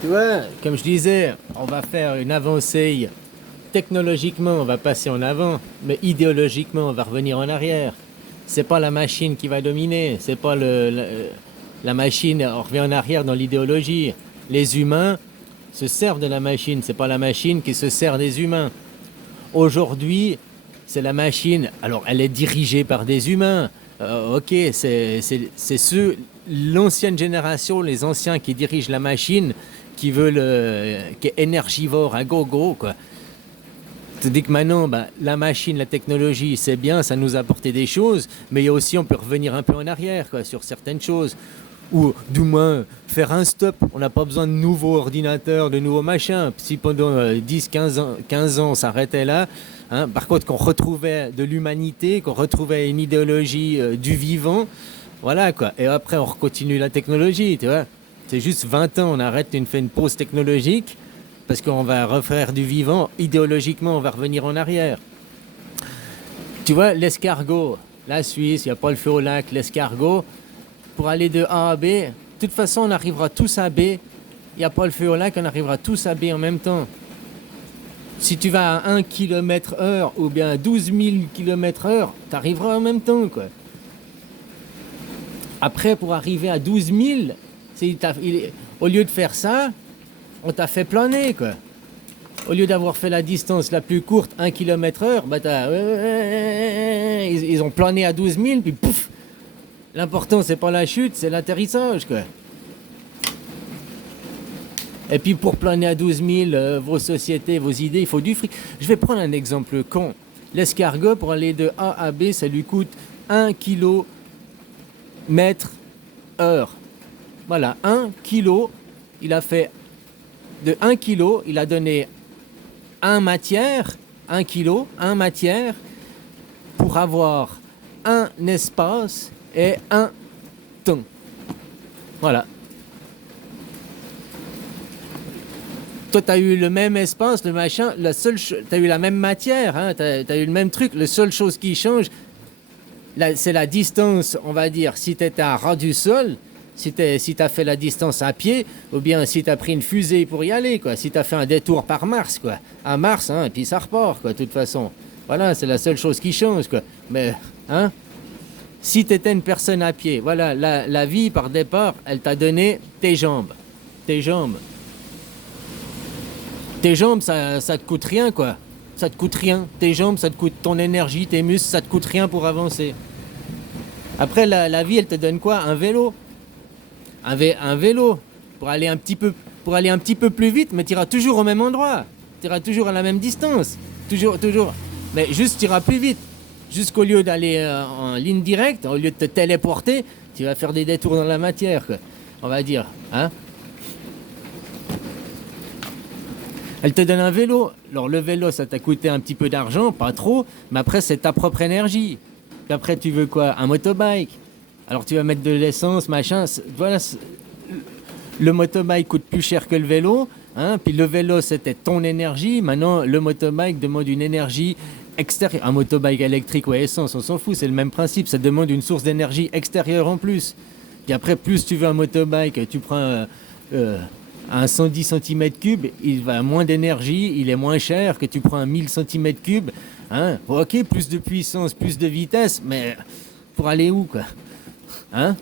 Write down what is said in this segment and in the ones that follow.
Tu vois, comme je disais, on va faire une avancée. Technologiquement, on va passer en avant, mais idéologiquement, on va revenir en arrière. C'est pas la machine qui va dominer, c'est pas la machine, on revient en arrière dans l'idéologie. Les humains se servent de la machine, c'est pas la machine qui se sert des humains. Aujourd'hui, c'est la machine. Alors, elle est dirigée par des humains. Ok, c'est ceux, l'ancienne génération, les anciens qui dirigent la machine, qui veulent, qui est énergivore à gogo, quoi. C'est-à-dire que maintenant, bah, la machine, la technologie, c'est bien, ça nous a apporté des choses, mais il y a aussi, on peut revenir un peu en arrière, quoi, sur certaines choses. Ou du moins faire un stop. On n'a pas besoin de nouveaux ordinateurs, de nouveaux machins. Si pendant 10, 15 ans, on s'arrêtait là, hein, par contre, qu'on retrouvait de l'humanité, qu'on retrouvait une idéologie du vivant, voilà quoi. Et après, on continue la technologie, tu vois. C'est juste 20 ans, on arrête, on fait une pause technologique, parce qu'on va refaire du vivant. Idéologiquement, on va revenir en arrière. Tu vois, l'escargot, la Suisse, il n'y a pas le feu au lac, l'escargot, pour aller de A à B, de toute façon, on arrivera tous à B. Il n'y a pas le feu au lac, on arrivera tous à B en même temps. Si tu vas à 1 km/h ou bien à 12 000 km/h, tu arriveras en même temps, quoi. Après, pour arriver à 12 000, au lieu de faire ça, on t'a fait planer, quoi. Au lieu d'avoir fait la distance la plus courte, 1 km/h, bah ils ont plané à 12 000, puis pouf. L'important, c'est pas la chute, c'est l'atterrissage, quoi. Et puis pour planer à 12 000, vos sociétés, vos idées, il faut du fric. Je vais prendre un exemple con. L'escargot, pour aller de A à B, ça lui coûte 1 km/h. Voilà, 1 kilo, il a fait de 1 kilo, il a donné 1 matière, 1 kilo, 1 matière, pour avoir un espace et un temps. Voilà. Toi, tu as eu le même espace, le machin, tu as eu la même matière, hein, tu as eu le même truc. La seule chose qui change, c'est la distance, on va dire, si tu étais à ras du sol, si tu as fait la distance à pied, ou bien si tu as pris une fusée pour y aller, quoi. Si tu as fait un détour par Mars, quoi. À Mars, hein, et puis ça repart, quoi, de toute façon. Voilà, c'est la seule chose qui change, quoi. Mais, hein, si tu étais une personne à pied, voilà, la vie, par départ, elle t'a donné tes jambes. Tes jambes. Tes jambes, ça te coûte rien, quoi. Ça te coûte rien. Tes jambes, ça te coûte ton énergie, tes muscles, ça te coûte rien pour avancer. Après, la vie, elle te donne quoi? Un vélo. Un vélo. Pour aller un petit peu plus vite, mais tu iras toujours au même endroit. Tu iras toujours à la même distance. Toujours, toujours. Mais juste, tu iras plus vite. Jusqu'au lieu d'aller en ligne directe, au lieu de te téléporter, tu vas faire des détours dans la matière, quoi. On va dire, hein. Elle te donne un vélo. Alors le vélo, ça t'a coûté un petit peu d'argent, pas trop, mais après c'est ta propre énergie. Puis après tu veux quoi? Un motobike. Alors tu vas mettre de l'essence, machin. Voilà, le motobike coûte plus cher que le vélo, hein. Puis le vélo c'était ton énergie. Maintenant le motobike demande une énergie extérieure. Un motobike électrique ou à essence, on s'en fout, c'est le même principe. Ça demande une source d'énergie extérieure en plus. Puis après, plus tu veux un motobike, tu prends un 110 cm3, il va moins d'énergie, il est moins cher que tu prends un 1000 cm3. Hein? Ok, plus de puissance, plus de vitesse, mais pour aller où, quoi? Hein?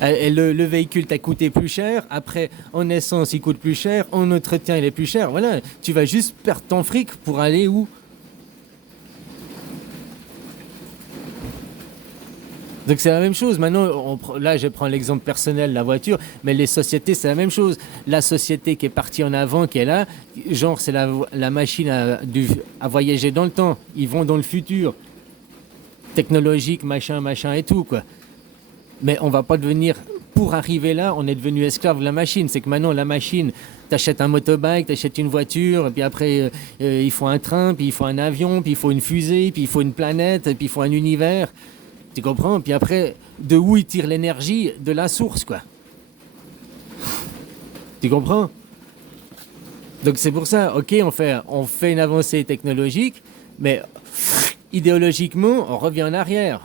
Et le véhicule t'a coûté plus cher, après en essence il coûte plus cher, en entretien il est plus cher. Voilà, tu vas juste perdre ton fric pour aller où? Donc c'est la même chose. Maintenant, là, je prends l'exemple personnel, la voiture, mais les sociétés, c'est la même chose. La société qui est partie en avant, qui est là, genre, c'est la machine à voyager dans le temps. Ils vont dans le futur. Technologique, machin, machin et tout, quoi. Mais on va pas devenir... Pour arriver là, on est devenu esclave de la machine. C'est que maintenant, la machine, t'achètes un motobike, t'achètes une voiture, et puis après, il faut un train, puis il faut un avion, puis il faut une fusée, puis il faut une planète, puis il faut un univers. Tu comprends? Puis après, de où ils tirent l'énergie? De la source, quoi. Tu comprends? Donc c'est pour ça, ok, on fait une avancée technologique, mais idéologiquement, on revient en arrière.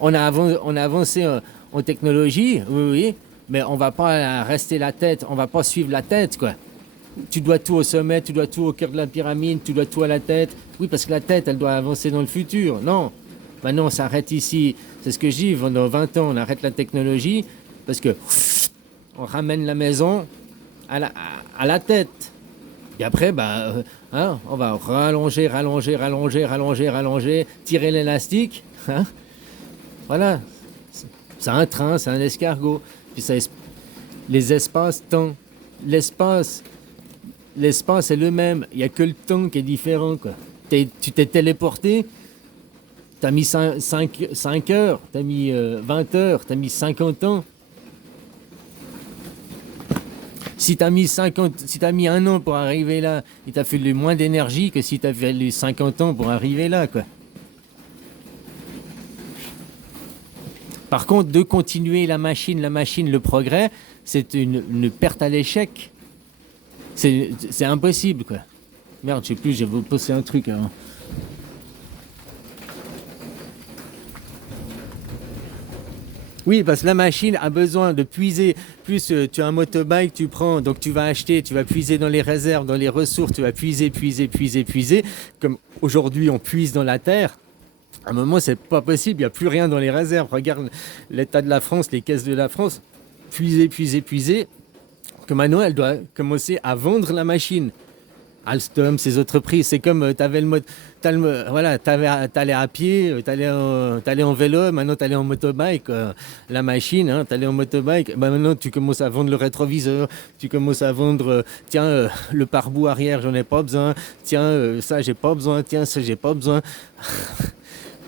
On a avancé en technologie, oui, oui, Mais on va pas rester la tête, on va pas suivre la tête, quoi. Tu dois tout au sommet, tu dois tout au cœur de la pyramide, tu dois tout à la tête. Oui, parce que la tête, elle doit avancer dans le futur. Non, maintenant on s'arrête ici. C'est ce que je dis, pendant 20 ans, on arrête la technologie parce que on ramène la maison à la tête. Et après, on va rallonger, tirer l'élastique. Hein. Voilà, c'est un train, c'est un escargot. Puis ça, les espaces-temps, l'espace est le même. Il n'y a que le temps qui est différent, quoi. Tu t'es téléporté, t'as mis 5 heures, t'as mis 20 heures, t'as mis 50 ans. Si t'as mis 1 an pour arriver là, il t'a fallu moins d'énergie que si t'as fallu 50 ans pour arriver là, quoi. Par contre, de continuer la machine, le progrès, c'est une perte à l'échec. C'est impossible, quoi. Merde, je sais plus, j'ai posté un truc avant. Oui, parce que la machine a besoin de puiser. Plus tu as un motobike, tu prends, donc tu vas acheter, tu vas puiser dans les réserves, dans les ressources, tu vas puiser. Comme aujourd'hui, on puise dans la terre. À un moment, c'est pas possible, il n'y a plus rien dans les réserves. Regarde l'état de la France, les caisses de la France. Puiser. Que maintenant, elle doit commencer à vendre la machine. Alstom, ces autres prix, c'est comme t'avais le mode, voilà, t'allais à pied, t'allais en vélo, maintenant t'allais en motobike, la machine, hein, t'allais en motobike, maintenant tu commences à vendre le rétroviseur, tu commences à vendre, le pare-boue arrière, j'en ai pas besoin, ça j'ai pas besoin, ça j'ai pas besoin.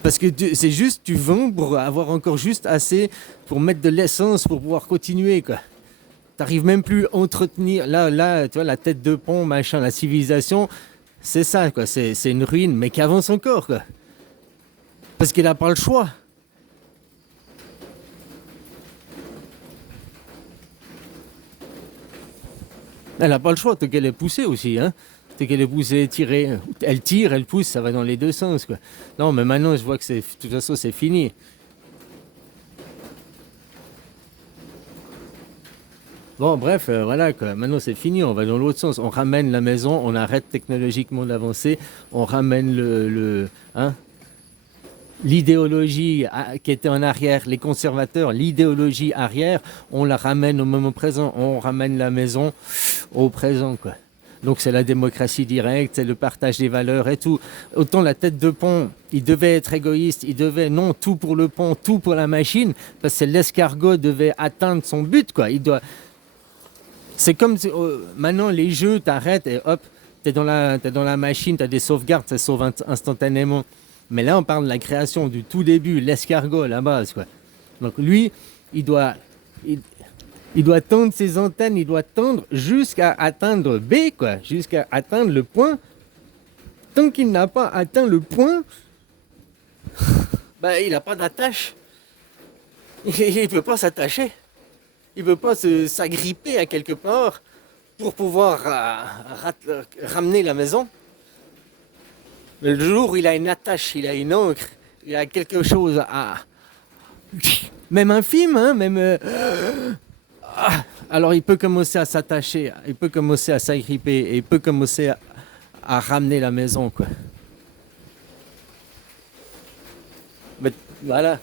Parce que c'est juste, tu vends pour avoir encore juste assez pour mettre de l'essence pour pouvoir continuer, quoi. T'arrives même plus à entretenir. Là, tu vois, la tête de pont, machin, la civilisation, c'est ça, quoi. C'est une ruine, mais qui avance encore, quoi. Parce qu'elle n'a pas le choix. Elle n'a pas le choix, tant qu'elle est poussée aussi, hein. Tant qu'elle est poussée, tirée. Elle tire, elle pousse, ça va dans les deux sens, quoi. Non, mais maintenant, je vois que de toute façon, c'est fini. Bon, bref, voilà, quoi. Maintenant c'est fini, on va dans l'autre sens. On ramène la maison, on arrête technologiquement d'avancer, on ramène l'idéologie qui était en arrière, les conservateurs, l'idéologie arrière, on la ramène au moment présent, on ramène la maison au présent, quoi. Donc c'est la démocratie directe, c'est le partage des valeurs et tout. Autant la tête de pont, il devait être égoïste, il devait, non, tout pour le pont, tout pour la machine, parce que l'escargot devait atteindre son but, quoi. C'est comme maintenant les jeux, t'arrêtes et hop, t'es dans la machine, t'as des sauvegardes, ça sauve instantanément. Mais là, on parle de la création du tout début, l'escargot, la base, quoi. Donc lui, il doit, il, il doit tendre ses antennes, il doit tendre jusqu'à atteindre B, quoi, jusqu'à atteindre le point. Tant qu'il n'a pas atteint le point, il n'a pas d'attache. Il ne peut pas s'attacher. Il ne peut pas s'agripper à quelque part pour pouvoir ramener la maison. Mais le jour où il a une attache, il a une encre, il a quelque chose à... Même infime, hein, même... Alors il peut commencer à s'attacher, il peut commencer à s'agripper, et il peut commencer à ramener la maison, quoi. Mais voilà.